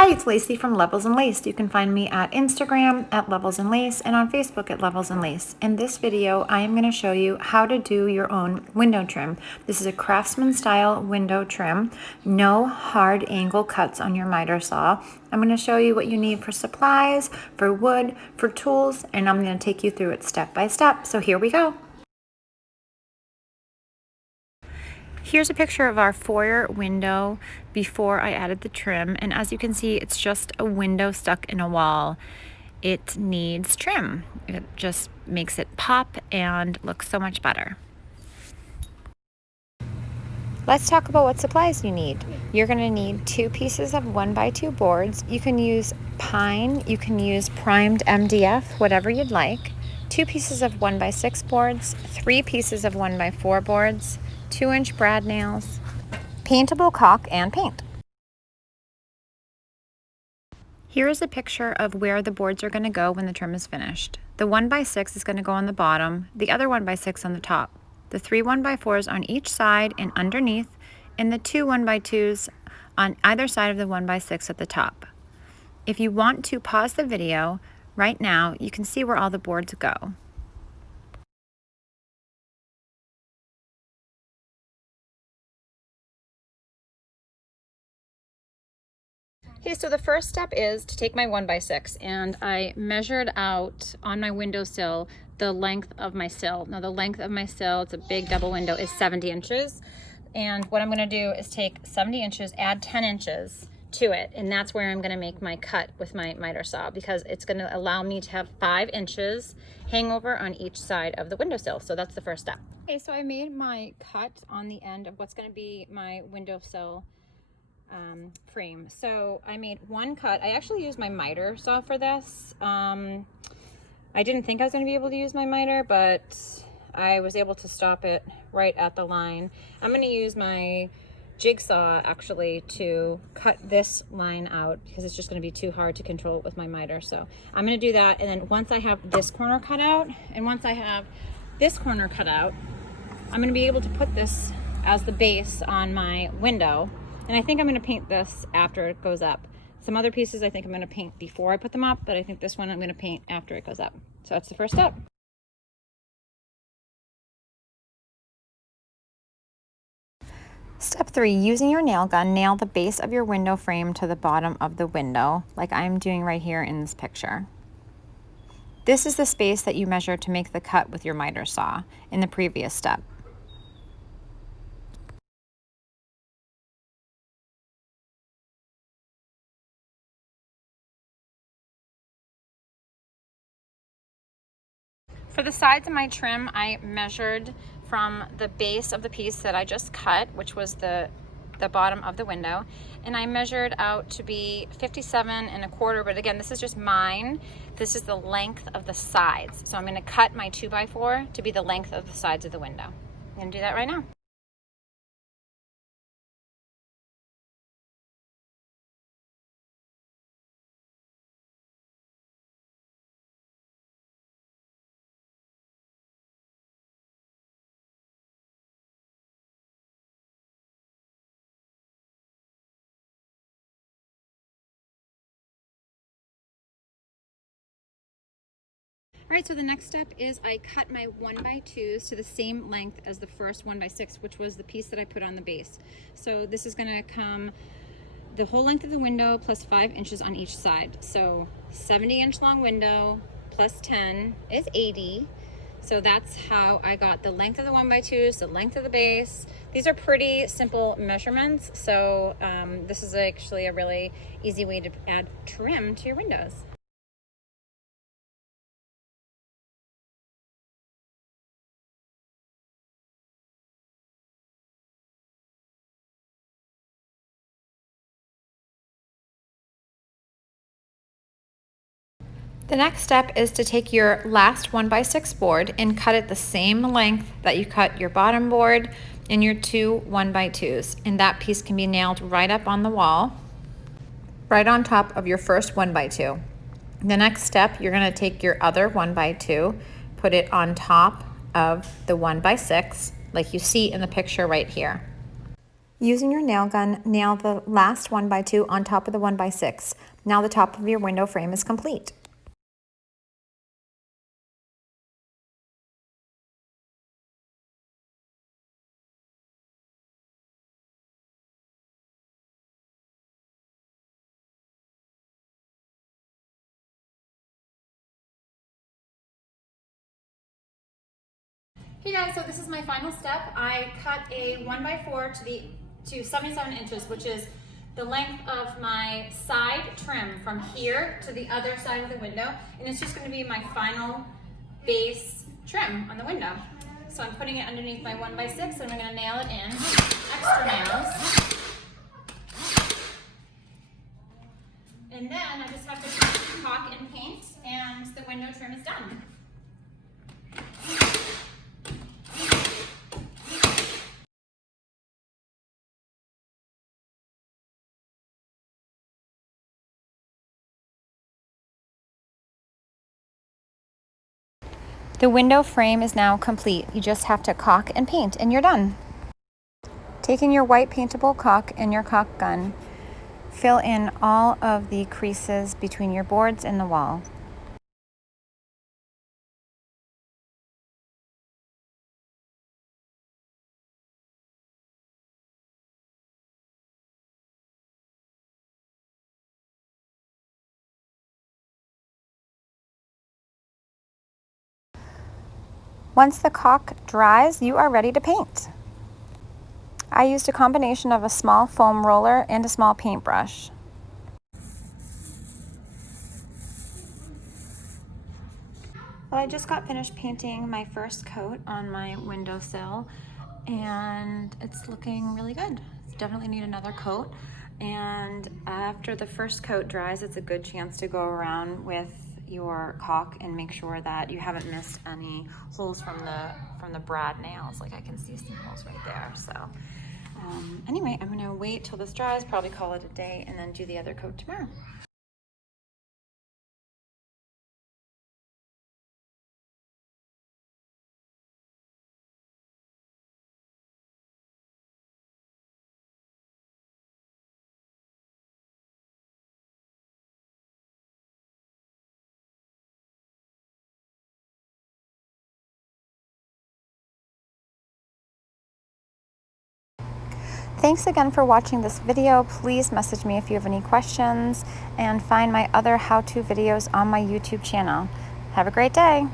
Hi, it's Lacey from Levels and Lace. You can find me at Instagram at Levels and Lace and on Facebook at Levels and Lace. In this video, I am going to show you how to do your own window trim. This is a craftsman style window trim. No hard angle cuts on your miter saw. I'm going to show you what you need for supplies, for wood, for tools, and I'm going to take you through it step by step. So here we go. Here's a picture of our foyer window before I added the trim, and as you can see, it's just a window stuck in a wall. It needs trim. It just makes it pop and look so much better. Let's talk about what supplies you need. You're going to need 2 pieces of 1x2 boards. You can use pine, you can use primed MDF, whatever you'd like. 2 pieces of 1x6 boards, 3 pieces of 1x4 boards, 2-inch brad nails, paintable caulk, and paint. Here is a picture of where the boards are going to go when the trim is finished. The 1x6 is going to go on the bottom, the other 1x6 on the top, the 3 1x4s on each side and underneath, and the 2 1x2s on either side of the 1x6 at the top. If you want to pause the video right now, you can see where all the boards go. Okay, so the first step is to take my 1x6, and I measured out on my windowsill the length of my sill. Now the length of my sill, it's a big double window, is 70 inches. And what I'm gonna do is take 70 inches, add 10 inches to it, and that's where I'm gonna make my cut with my miter saw, because it's gonna allow me to have 5 inches hangover on each side of the windowsill. So that's the first step. Okay, so I made my cut on the end of what's gonna be my windowsill frame. So I made one cut. I actually used my miter saw for this. I didn't think I was going to be able to use my miter, but I was able to stop it right at the line. I'm going to use my jigsaw actually to cut this line out, because it's just going to be too hard to control it with my miter. So I'm going to do that, and then once I have this corner cut out, and once I have this corner cut out, I'm going to be able to put this as the base on my window. And I think I'm going to paint this after it goes up. Some other pieces I think I'm going to paint before I put them up, but I think this one I'm going to paint after it goes up. So that's the first step. Step 3, using your nail gun, nail the base of your window frame to the bottom of the window, like I'm doing right here in this picture. This is the space that you measure to make the cut with your miter saw in the previous step. For the sides of my trim, I measured from the base of the piece that I just cut, which was the bottom of the window, and I measured out to be 57.25, but again, this is just mine. This is the length of the sides. So I'm gonna cut my 2x4 to be the length of the sides of the window. I'm gonna do that right now. All right, so the next step is I cut my 1x2s to the same length as the first 1x6, which was the piece that I put on the base. So this is gonna come the whole length of the window plus 5 inches on each side. So 70-inch long window plus 10 is 80. So that's how I got the length of the 1x2s, the length of the base. These are pretty simple measurements. So this is actually a really easy way to add trim to your windows. The next step is to take your last 1x6 board and cut it the same length that you cut your bottom board and your 2 1x2s. And that piece can be nailed right up on the wall, right on top of your first 1x2. The next step, you're gonna take your other 1x2, put it on top of the 1x6, like you see in the picture right here. Using your nail gun, nail the last 1x2 on top of the 1x6. Now the top of your window frame is complete. Hey guys, so this is my final step. I cut a 1x4 to 77 inches, which is the length of my side trim from here to the other side of the window, and it's just going to be my final base trim on the window. So I'm putting it underneath my 1x6 and I'm going to nail it in, extra nails. And then I just have to caulk and paint and the window trim is done. The window frame is now complete. You just have to caulk and paint and you're done. Taking your white paintable caulk and your caulk gun, fill in all of the creases between your boards and the wall. Once the caulk dries, you are ready to paint. I used a combination of a small foam roller and a small paintbrush. Well, I just got finished painting my first coat on my windowsill and it's looking really good. Definitely need another coat, and after the first coat dries, it's a good chance to go around with your caulk and make sure that you haven't missed any holes from the brad nails. Like I can see some holes right there. So anyway, I'm gonna wait till this dries, probably call it a day, and then do the other coat tomorrow. Thanks again for watching this video. Please message me if you have any questions and find my other how-to videos on my YouTube channel. Have a great day.